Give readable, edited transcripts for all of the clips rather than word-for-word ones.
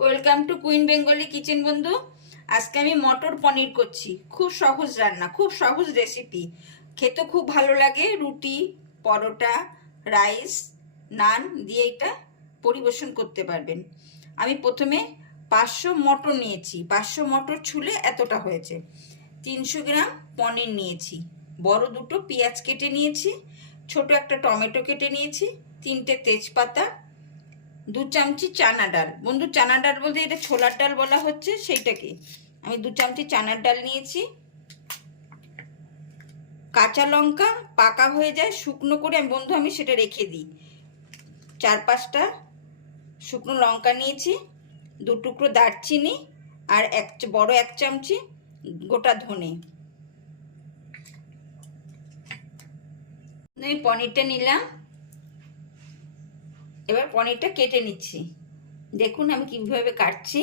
Welcome to queen Bengali kitchen বন্ধু। আজকে আমি মটর পনির করছি। খুব সহজ রান্না, খুব সহজ রেসিপি, খেতে খুব ভালো লাগে। রুটি, পরোটা, রাইস, নান দিয়ে এটা পরিবেশন করতে পারবেন। আমি প্রথমে 500 মটর নিয়েছি। 500 মটর ছুলে এতটা হয়েছে। 300 গ্রাম পনির নিয়েছি। বড় দুটো পেঁয়াজ কেটে নিয়েছি। ছোট একটা টমেটো কেটে নিয়েছি। 3টে তেজপাতা, 2 চামচি চানা ডাল। বন্ধু, চানা ডাল বলতে এটা ছোলার ডাল বলা হচ্ছে, সেইটাকে আমি 2 চামচি চানার ডাল নিয়েছি। কাঁচা লঙ্কা পাকা হয়ে যায় শুকনো করে আমি সেটা রেখে দিই। 4-5টা শুকনো লঙ্কা নিয়েছি, 2 টুকরো দারচিনি, আর বড় 1 চামচি গোটা ধনে। এই পনিরটা নিলাম। এবার পনিরটা কেটে নিচ্ছি। দেখুন আমি কিভাবে কাটছি।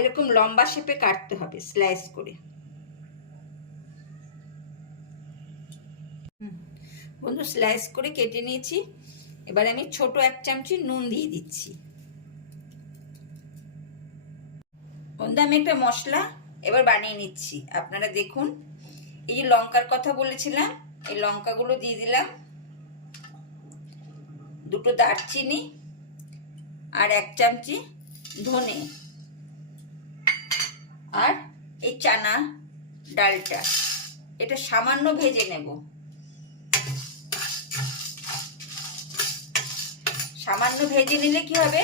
এরকম লম্বা শেপে কাটতে হবে, স্লাইস করে। বন্ধু, স্লাইস করে কেটে নিয়েছি। এবার আমি ছোট 1 চামচি নুন দিয়ে দিচ্ছি। বন্ধু, আমি একটা মশলা এবার বানিয়ে নিচ্ছি। আপনারা দেখুন, এই যে লঙ্কার কথা বলেছিলাম, এই লঙ্কাগুলো দিয়ে দিলাম, 2টো দারচিনি, আর 1 চামচি ধনে, আর এই চানা ডালটা এটা সামান্য ভেজে নেব। সামান্য ভেজে নিলে কি হবে,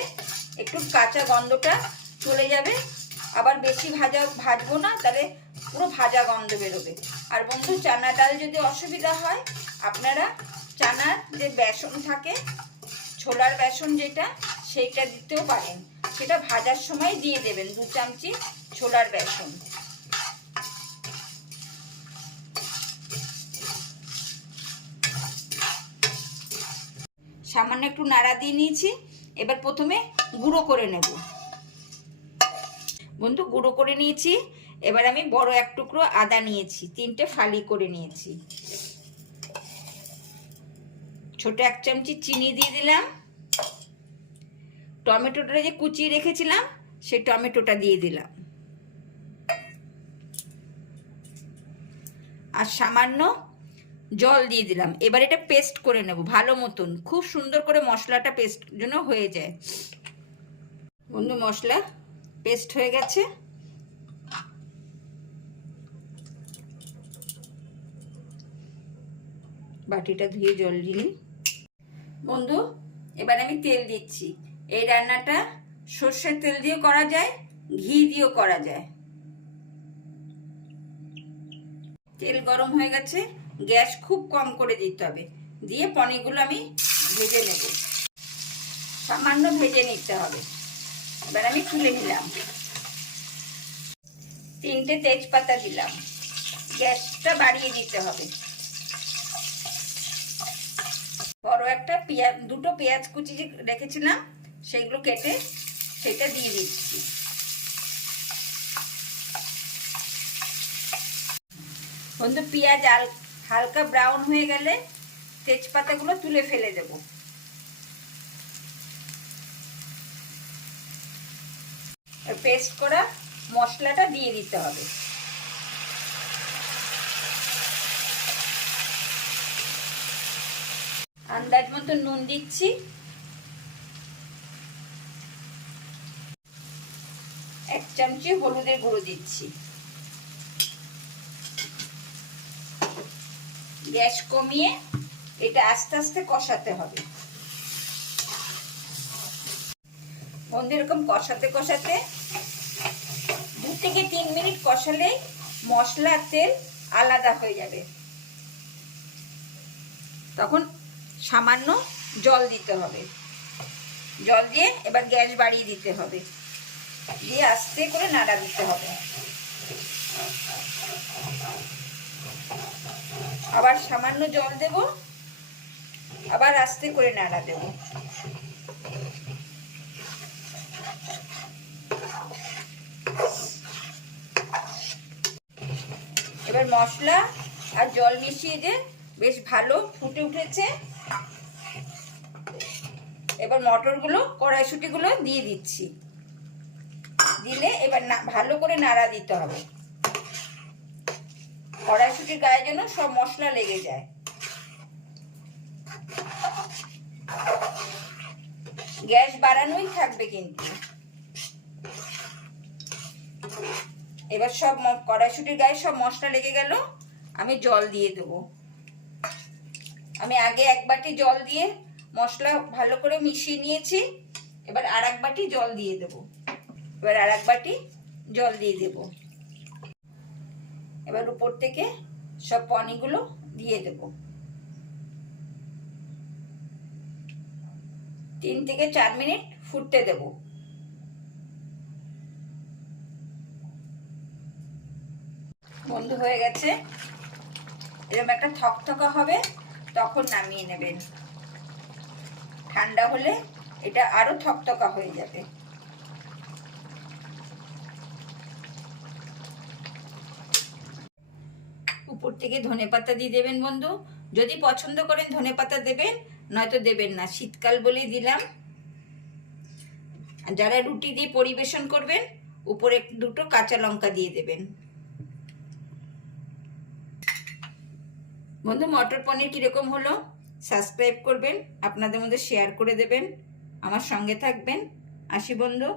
একটু কাঁচা গন্ধটা চলে যাবে। আবার বেশি ভাজবো না, তাহলে পুরো ভাজা গন্ধ বেরোবে। আর বন্ধু, চানা ডাল যদি অসুবিধা হয়, আপনারা চানার যে বেসন থাকে, ছোলার বেসন যেটা, সেইটা দিতেও পারেন। সেটা ভাজার সময় দিয়ে দেবেন 2 চামচি ছোলার বেসন। সামান্য একটু নাড়া দিয়ে নিয়েছি। এবার প্রথমে গুঁড়ো করে নেব। বন্ধু, গুঁড়ো করে নিয়েছি। এবার আমি বড় 1 টুকরো আদা নিয়েছি, 3টে ফালি করে নিয়েছি। ছোট 1 চামচি চিনি দিয়ে দিলাম। টমেটোটা যে কুচিয়ে রেখেছিলাম, সেই টমেটোটা দিয়ে দিলাম। আর সামান্য জল দিয়ে দিলাম। এবার এটা পেস্ট করে নেব ভালো মতন, খুব সুন্দর করে মশলাটা পেস্ট যেন হয়ে যায়। বন্ধু, মশলা পেস্ট হয়ে গেছে। বাটিটা ধুয়ে জল দিলাম। বন্ধু, এবার আমি তেল দিচ্ছি। এই রান্নাটা সর্ষের তেল দিয়েও করা যায়, ঘি দিয়েও করা যায়। তেল গরম হয়ে গেছে, গ্যাস খুব কম করে দিতে হবে। দিয়ে পনিরগুলো আমি ভেজে নেব, সামান্য ভেজে নিতে হবে। এবার আমি তুলে নিলাম। 3টে তেজপাতা দিলাম। গ্যাসটা বাড়িয়ে দিতে হবে। বড় একটা দুটো পেঁয়াজ কুচি রেখেছিলাম, সেইগুলো কেটে সেটা দিয়ে দিচ্ছি। বন্ধু, পেঁয়াজ হালকা ব্রাউন হয়ে গেলে তেজপাতাগুলো তুলে ফেলে দেব। পেস্ট করা মশলাটা দিয়ে দিতে হবে। আন্দাজ মতো নুন দিচ্ছি। 1 চামচি হলুদের গুঁড়ো দিচ্ছি। গ্যাস কমিয়ে এটা আস্তে আস্তে কষাতে হবে। বন্ধু, এরকম কষাতে কষাতে 2 থেকে 3 মিনিট কষালেই মশলা তেল আলাদা হয়ে যাবে। তখন সামান্য জল দিতে হবে। জল দিয়ে এবার গ্যাস বাড়িয়ে দিতে হবে, দিয়ে আস্তে করে নাড়া দিতে হবে। আবার সামান্য জল দেব, আবার আস্তে করে নাড়া দেব। এবার মশলা আর জল মিশিয়ে যে বেশ ভালো ফুটে উঠেছে। এবার মটরগুলো, কড়াইশুঁটিগুলো দিয়ে দিচ্ছি। দিলে এবার ভালো করে নাড়া দিতে হবে, কড়াইশুঁটির গায়ে যেন সব মশলা লেগে যায়। গ্যাস বাড়ানোই থাকবে কিন্তু। এবার সব কড়াইশুঁটির গায়ে সব মশলা লেগে গেল, আমি জল দিয়ে দেবো। আমি আগে 1 বাটি জল দিয়ে মশলা ভালো করে মিশিয়ে নিয়েছি। এবার আর 1 বাটি জল দিয়ে দেবো। এবার আর 1 বাটি জল দিয়ে দেবো। এবার উপর থেকে সব পনিরগুলো দিয়ে দেব। 3 থেকে 4 মিনিট ফুটতে দেব। বন্ধ হয়ে গেছে। এরকম একটা থকথকা হবে, তখন নামিয়ে নেবেন। ঠান্ডা হলে এটা আরো থকথকা হয়ে যাবে। উপর থেকে ধনেপাতা দিয়ে দেবেন বন্ধু। যদি পছন্দ করেন ধনেপাতা দেবেন, নয়তো দেবেন না, শীতকাল বলেই দিলাম। যারা রুটি দিয়ে পরিবেশন করবেন, উপরে 2টো কাঁচা লঙ্কা দিয়ে দেবেন। বন্ধু, মটর পনির কিরকম হলো সাবস্ক্রাইব করবেন, আপনাদের মধ্যে শেয়ার করে দেবেন, আমার সঙ্গে থাকবেন। আসি বন্ধু।